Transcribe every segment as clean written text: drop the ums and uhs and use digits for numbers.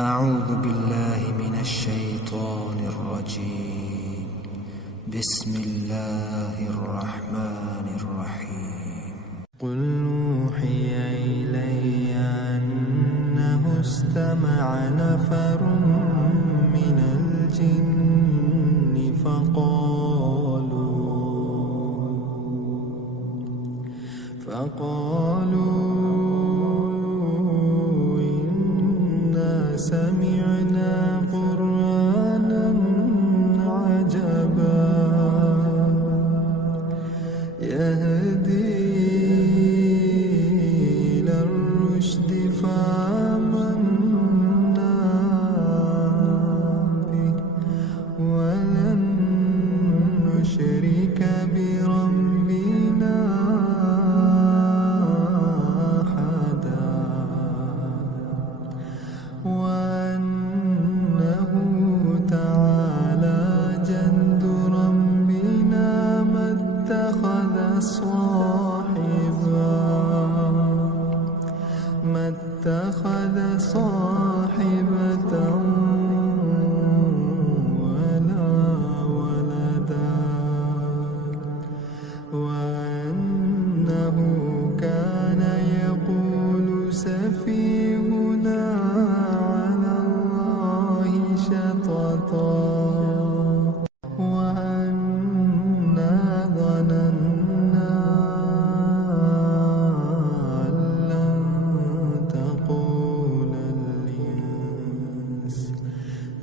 أعوذ بالله من الشيطان الرجيم. بسم الله الرحمن الرحيم. قل أوحي إلي أنه استمع نفر من الجن فقالوا إنا سمعنا قرآنا عجبا يهدي إلى الرشد فآمنا به ولن نشرك بربنا أحدا وأنه تعالى جد ربنا ما اتخذ صاحبة ولا ولدا وأنه كان يقول سفيهنا على الله شططا وأنا ظننا أن لن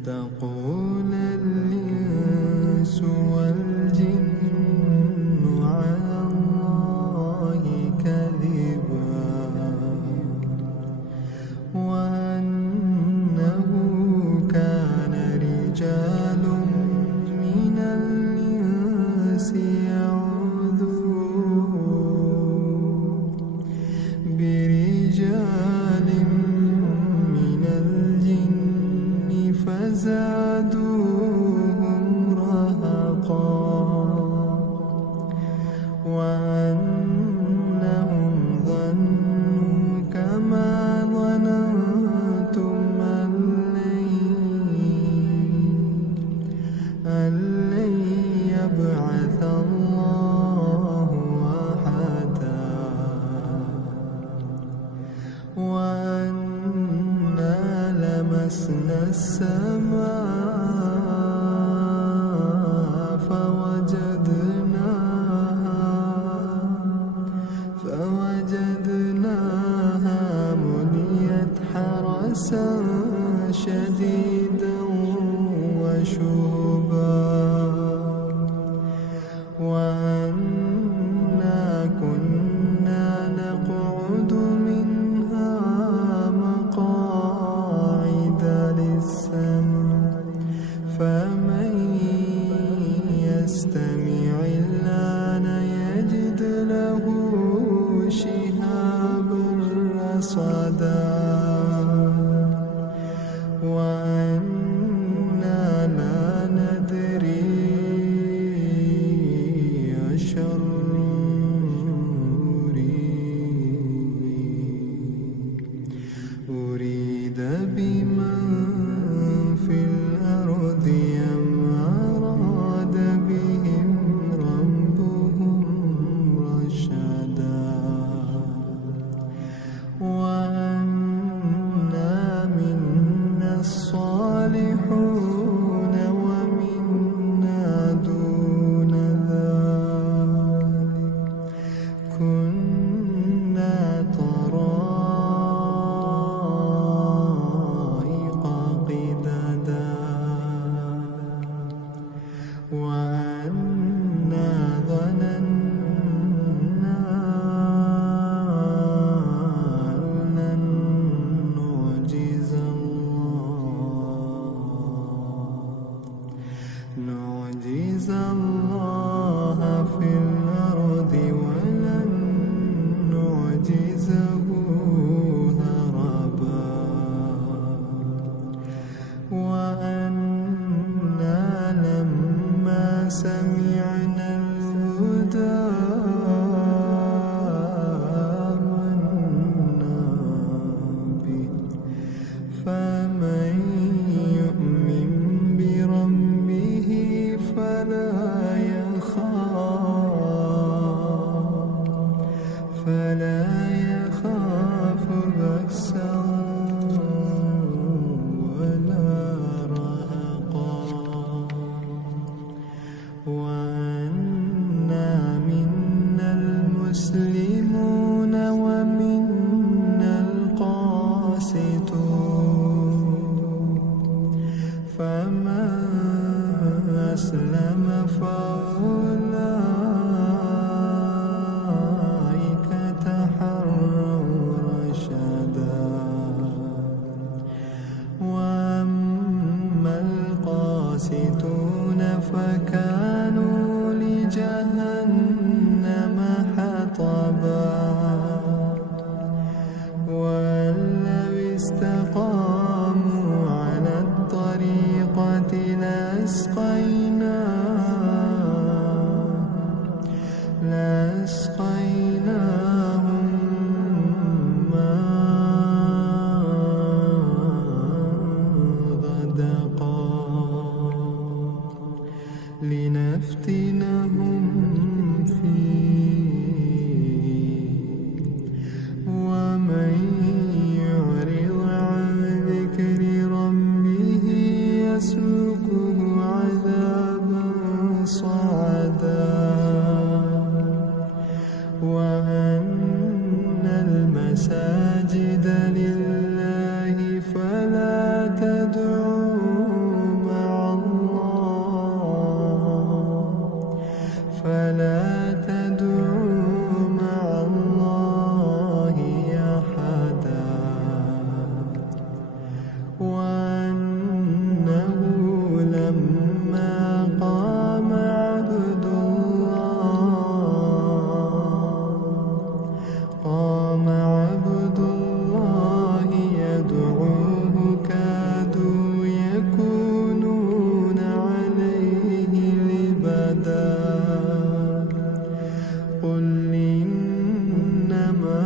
تقول الإنس والجن على الله كذبا وأنه كان رجال من الإنس يعوذون برجال من الجن فزادوهم رهقا وأنهم ظنوا كما ظننتم أن لن يبعث الله أحدا وأنا لمسنا السماء فوجدناها مليت حرسا شديدا وشهبا وأنا كنا نقعد منها مقاعد للسمع فمن يستمع الآن يجد له شهابا رصدا وأنا لا ندري أشر أريد بمن في الأرض أم أراد بهم ربهم رشدا وأنا منا الصالحون ومنا دون ذلك كنا طرائق قددا وأنا ظننا أن لن نعجز الله كانوا لجهنم حطبا وأن لو استقاموا على الطريقة لأسقيناهم لنفتنهم فيه ومن يعرض عن ذكر ربه يسلكه عذابا صعدا وأن المساجد لله فلا تدعوا مع الله أحدا وأنه لما قام عبد الله يدعوه كادوا يكونون عليه لبدا قل إنما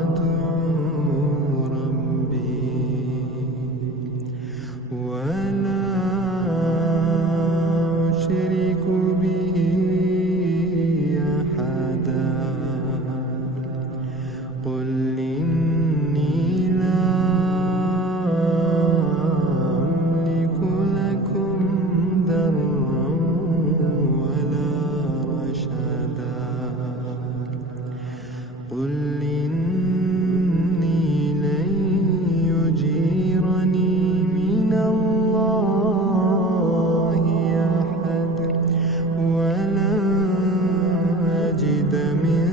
أدعو ربي ولا أشرك به أحدا قل إني لا أملك لكم ضرا ولا رشدا قل إني لن يجيرني من الله أحد ولن أجد من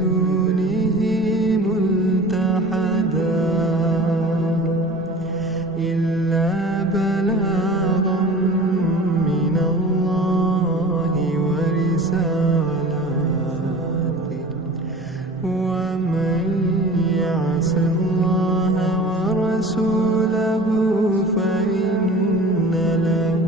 دونه ملتحدا إلا بلاغا من الله ورسالاته ومن يعص الله ورسوله فإن له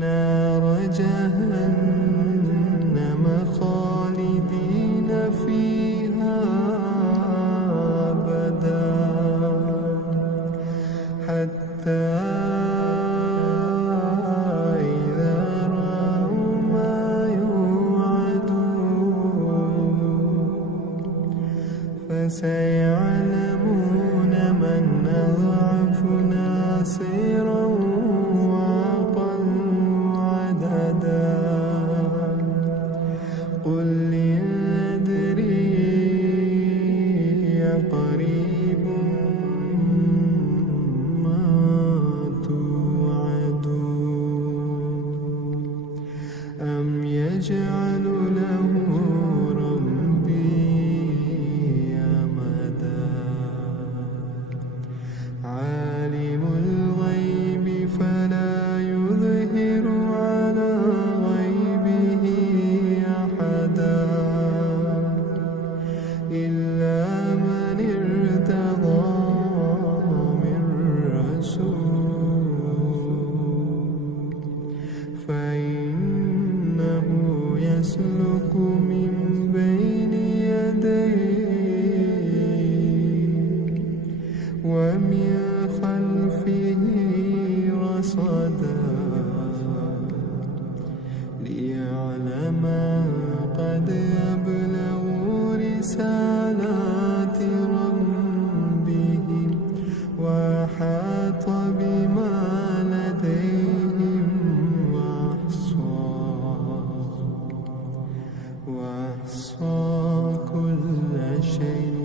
نار جهنم خالدين فيها أبدا حتى إذا رأوا ما يوعدون فسيعلمون من أضعف ناصرا وأقل عددا قل أدري قريب ما توعدون أم يجعل له ربي أمدا عالم الغيب فلا يظهر على غيبه أحدا إلا من ارتضى من رسول فإنه يسلك من بين يديه ومن خلفه رصدا ليعلم قد أبلغوا رسالات ربهم وأحاط بما لديهم وأحصى كل شيء